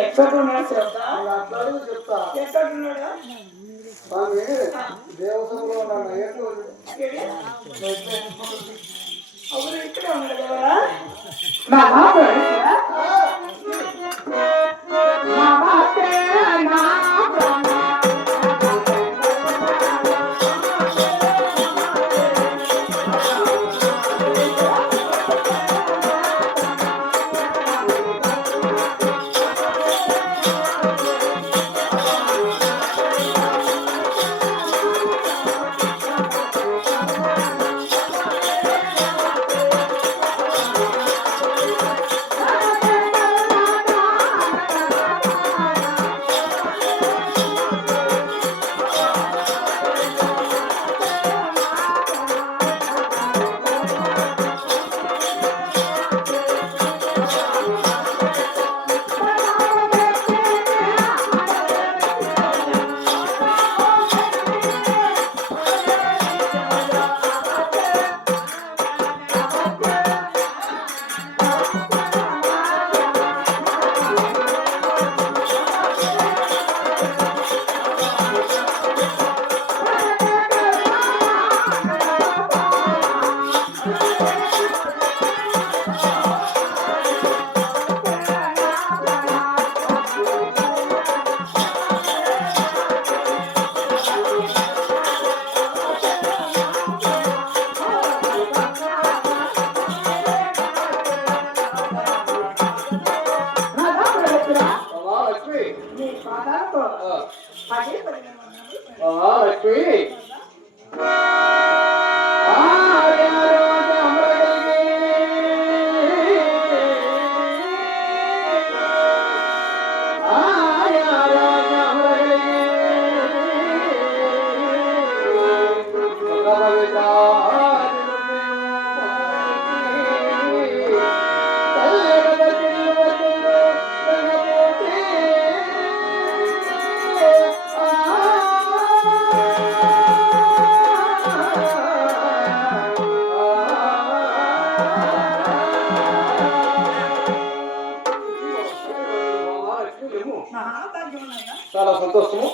ఎక్కడున్నాడు చెప్తా చెప్తా ఎక్కడున్నాడు స్వామి దేవసంలో నన్ను అవును ఇక్కడే ఉన్నాడు ఎవరా మహాప్రభు చాలా సంతోషము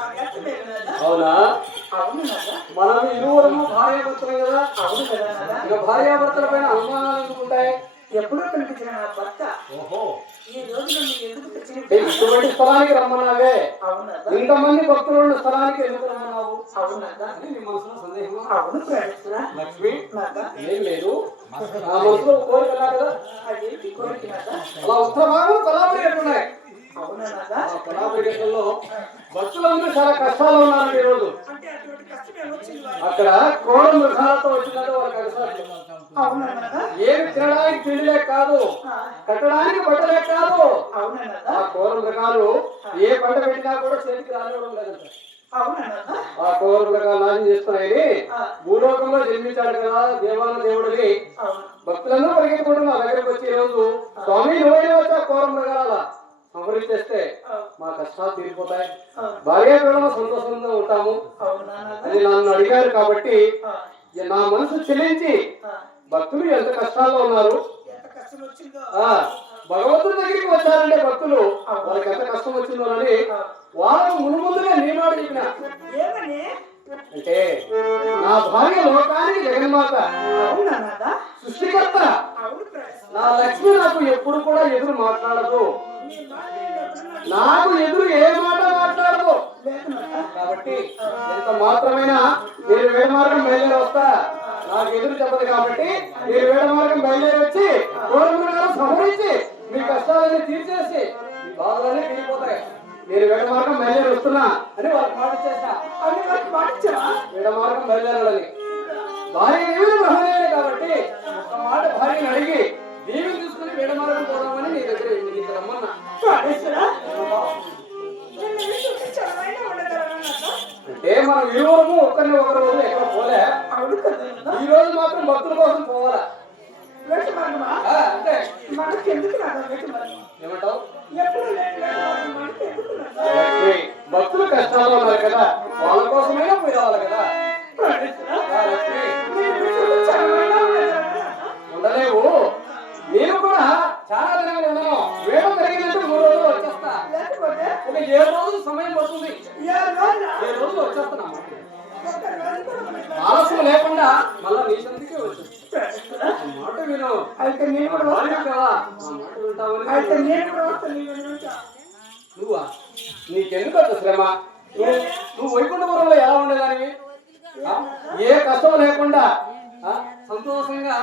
అవునా? అవును నాదా. మనం ఇరువురము భార్యాభర్తలు కదా. అవును కదా నాదా. ఇక భార్యాభర్తల పైన అనుమానాలు ఎందుకు ఉంటాయి? ఎప్పుడో కనిపించిన నా భర్త ఓహో, ఈ రోజు నన్ను ఎందుకు ఏ ఇటువంటి స్థలానికి రమ్మన్నావే? అవునదా. ఇంతమంది భక్తులు ఉన్న స్థలానికి ఎందుకు రమ్మన్నావు అవునదా. అని నీ మనసులో సందేహమా? అవును ప్రవేశరా లక్ష్మి, నాదా. ఏం లేదు, నా మనసులో ఒక కోరిక ఉన్నా కదా. అదేంటి కోరిక నాదా. అలా ఉత్తర భాగం కొలాబరి ఉన్నాయి. అవునా నాదా. ఆ కొలాబరి భక్తులందరూ చాలా కష్టాలు ఉన్నారు ఈ రోజు. అంటే అటువంటి కష్టం ఏమొచ్చింది వారికి? అక్కడ కోడ మృగాలతో వచ్చినట్టు వాళ్ళకి అలసాట్లు. అవునా నాదా. ఏమి తినడానికి తిండిలే కాదు, కట్టడానికి బట్టలే కాదు. అవునా నాదా. ఆ కోర మృగాలు ఏ పంట పెట్టినా కూడా చేతికి రానివ్వడం లేదంట. అవునా నాదా. ఆ కోర మృగాలు నాశనం చేస్తున్నాయని భూలోకంలో జన్మించాడు కదా దేవాన దేవుడిని. అవును. భక్తులందరూ పరిగెత్తుకుంటూ నా దగ్గరకు వచ్చి ఈ రోజు స్వామి నువ్వే వచ్చా కోర మృగాల సంహరించేస్తే మా కష్టాలు తీరిపోతాయి, భార్య పిల్లలు సంతోషంగా ఉంటాము అవునా నాదా. అని నన్ను అడిగారు. కాబట్టి నా మనసు చెల్లించి భక్తులు ఎంత కష్టాల్లో ఉన్నారు, ఎంత కష్టం వచ్చిందో. భగవంతుడి దగ్గరికి వచ్చారంటే భక్తులు వాళ్ళకి ఎంత కష్టం వచ్చిందో అని వాళ్ళకు మునుముందుగా నీ మాట చెప్పిన. ఏమని? అంటే నా భార్య లోకానికి జగన్మాత, అవునా నాదా. సృష్టికర్త. అవును ప్రవేశ. నా లక్ష్మి నాకు ఎప్పుడు కూడా ఎదురు మాట్లాడదు, నీ మాట ఏంటో నాకు ఎదురు ఏ మాట మాట్లాడదు. లేదు నాదా. కాబట్టి ఎంత మాత్రమైనా నేను వేడ మార్గం బయలుదేరి వస్తా, నాకు ఎదురు చెప్పదు. కాబట్టి నేను వేడ మార్గం బయలుదేరి వచ్చి కోరమృగాలు సంహరించి మీ కష్టాలన్నీ తీర్చేసి మీ బాధలన్నీ తీరిపోతాయి. నేను వేడ మార్గం బయలుదేరి వస్తున్నా అని వాళ్ళకి మాట ఇచ్చేసా. అన్ని వారికి మాట ఇచ్చావా? వేడ మార్గం బయలుదేరాలని భార్య ఏమి గ్రహణే కాబట్టి ఒక మాట భార్యని అడిగి దీవిని తీసుకుని వేడ మార్గం పోదామని నీ దగ్గర నీకు రమ్మన్నా. ప్రవేశరా నిన్ను విశ్వసించడమైనా ఉండగలనా నాదా. అంటే మనం ఇరువురము ఒకరిని ఒకరు రోజు ఎక్కడ పోలే, అవును కదా నాదా. ఈ రోజు మాత్రం భక్తుల కోసం పోవాలా. వేట మార్గమా? అంతే. మనకి ఎందుకు నాదా వేట మార్గం? ఏమంటావు? ఎప్పుడు లేని వేట మార్గం మనకి ఎందుకు నాదా. లక్ష్మి, భక్తులు కష్టాలు ఉన్నారు కదా, వాళ్ళ కోసమైనా పోయి రావాలి కదా. ప్రవేశరా లక్ష్మి, నిన్ను విశ్వసించడమైనా ఉండగలనా నాదా. ఉండలేవు. నేను కూడా చాలా దినాలు ఉండను. వేట జరిగినట్టు 3 రోజులు వచ్చేస్తా. లేకపోతే ఒక 7 రోజులు సమయం పడుతుంది. ఏ రోజున 7 రోజులు వచ్చేస్తున్నా. ఒక్క రోజు కూడా మనకి ఆలస్యం లేకుండా మళ్ళా నీ సందికే వచ్చేస్తా. ప్రవేశరా మాట విను. అయితే నేను కూడా భార్య వస్తా. కదా, నా మాట వింటావని. అయితే నేను కూడా వస్తా. నీ వెనుక నువ్వా? నీకెందుకు అంత శ్రమ? నువ్వు వైకుంఠపురంలో ఎలా ఉండేదానివి? ఏ కష్టం లేకుండా సంతోషంగా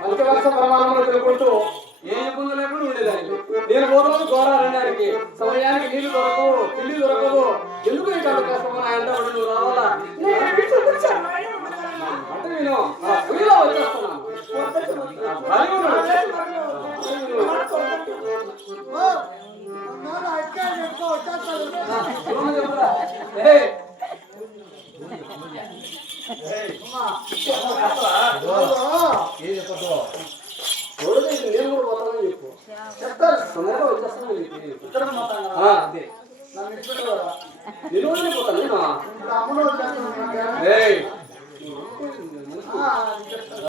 పంచవర్ష ప్రమాణంలో తిరుగుకుంటూ ఏ ఇబ్బంది లేకుండా ఉండేదానికి. నేను పోతున్నాను గోరానికి, సమయానికి నీళ్లు దొరకవు, తిండి దొరకదు. ఎందుకు నీకు అంత కష్టం? ఆయన నువ్వు రావాలా? నేను విశ్వసించడమైనా ఉండగలనా. అంటే నేను పులిలో వచ్చేస్తున్నాను. భార్య ఉన్నాడు. చూడండి చెప్పురా. ఏయ్, చూడలేదు, నేను కూడా పోతానని చెప్పు. చెప్తాను, తొందరగా వచ్చేస్తాను. అంతే. నేను పోతాను.